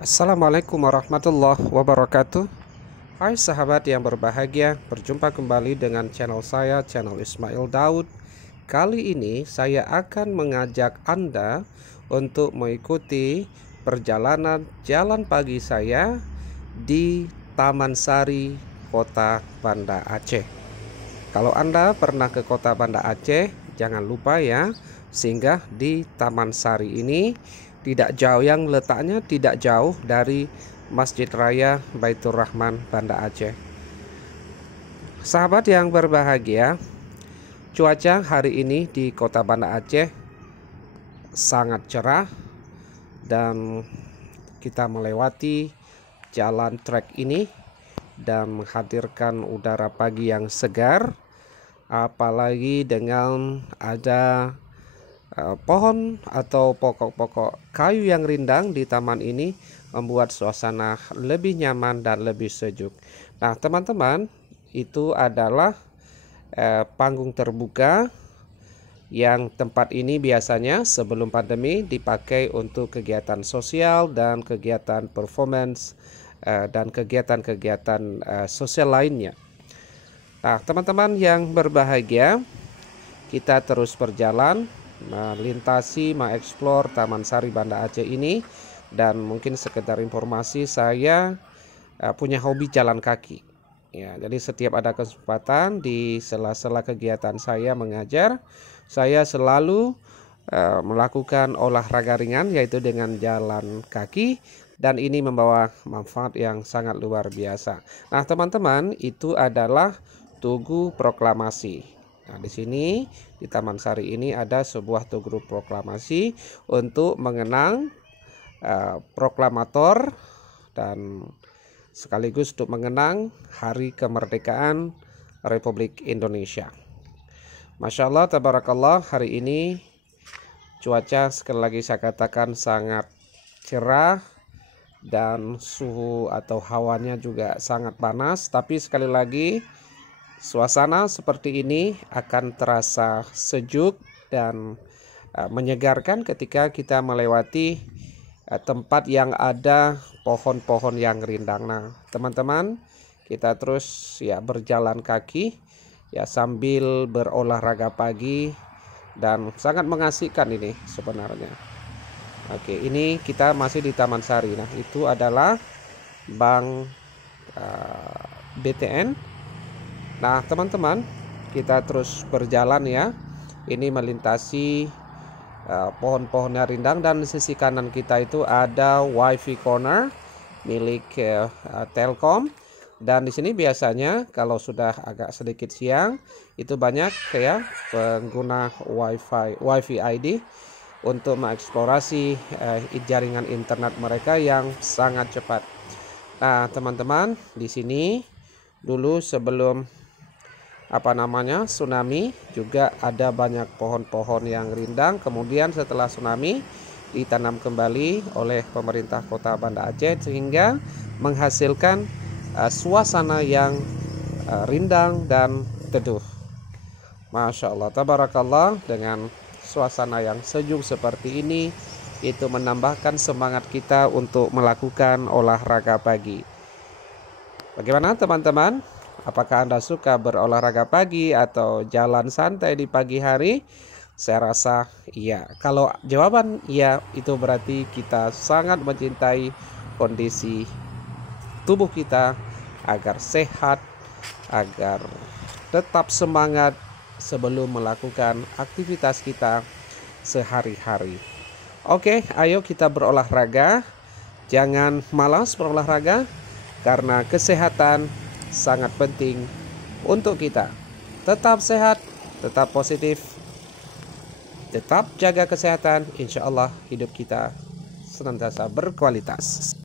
Assalamualaikum warahmatullahi wabarakatuh. Hai sahabat yang berbahagia, berjumpa kembali dengan channel saya, channel Ismail Daud. Kali ini saya akan mengajak Anda untuk mengikuti perjalanan jalan pagi saya di Taman Sari, Kota Banda Aceh. Kalau Anda pernah ke Kota Banda Aceh, jangan lupa ya, singgah di Taman Sari ini. Tidak jauh, yang letaknya tidak jauh dari Masjid Raya Baitur Rahman Banda Aceh. Sahabat yang berbahagia, cuaca hari ini di Kota Banda Aceh sangat cerah dan kita melewati jalan trek ini dan menghadirkan udara pagi yang segar, apalagi dengan ada pohon atau pokok-pokok kayu yang rindang di taman ini membuat suasana lebih nyaman dan lebih sejuk. Nah teman-teman, itu adalah panggung terbuka yang tempat ini biasanya sebelum pandemi dipakai untuk kegiatan sosial dan kegiatan performance dan kegiatan-kegiatan sosial lainnya. Nah teman-teman yang berbahagia, kita terus berjalan melintasi, mengeksplor Taman Sari Banda Aceh ini. Dan mungkin sekedar informasi, saya punya hobi jalan kaki ya. Jadi setiap ada kesempatan di sela-sela kegiatan saya mengajar, saya selalu melakukan olahraga ringan, yaitu dengan jalan kaki, dan ini membawa manfaat yang sangat luar biasa. Nah teman-teman, itu adalah Tugu Proklamasi. Nah, di sini di Taman Sari ini ada sebuah tugu proklamasi untuk mengenang proklamator dan sekaligus untuk mengenang Hari Kemerdekaan Republik Indonesia. Masya Allah, tabarakallah, hari ini cuaca sekali lagi saya katakan sangat cerah dan suhu atau hawanya juga sangat panas, tapi sekali lagi suasana seperti ini akan terasa sejuk dan menyegarkan ketika kita melewati tempat yang ada pohon-pohon yang rindang. Nah, teman-teman, kita terus ya berjalan kaki ya sambil berolahraga pagi dan sangat mengasihkan ini sebenarnya. Oke, ini kita masih di Taman Sari. Nah, itu adalah Bank BTN. Nah teman-teman, kita terus berjalan ya. Ini melintasi pohon-pohon yang rindang, dan di sisi kanan kita itu ada WiFi corner milik Telkom. Dan di sini biasanya kalau sudah agak sedikit siang itu banyak ya pengguna WiFi ID untuk mengeksplorasi jaringan internet mereka yang sangat cepat. Nah teman-teman, di sini dulu sebelum tsunami juga ada banyak pohon-pohon yang rindang. Kemudian setelah tsunami ditanam kembali oleh pemerintah Kota Banda Aceh sehingga menghasilkan suasana yang rindang dan teduh. Masya Allah, tabarakallah, dengan suasana yang sejuk seperti ini itu menambahkan semangat kita untuk melakukan olahraga pagi. Bagaimana teman-teman? Apakah Anda suka berolahraga pagi atau jalan santai di pagi hari? Saya rasa iya. Kalau jawaban iya, itu berarti kita sangat mencintai kondisi tubuh kita agar sehat, agar tetap semangat sebelum melakukan aktivitas kita sehari-hari. Oke, ayo kita berolahraga. Jangan malas berolahraga, karena kesehatan sangat penting untuk kita. Tetap sehat, tetap positif, tetap jaga kesehatan. Insya Allah hidup kita senantiasa berkualitas.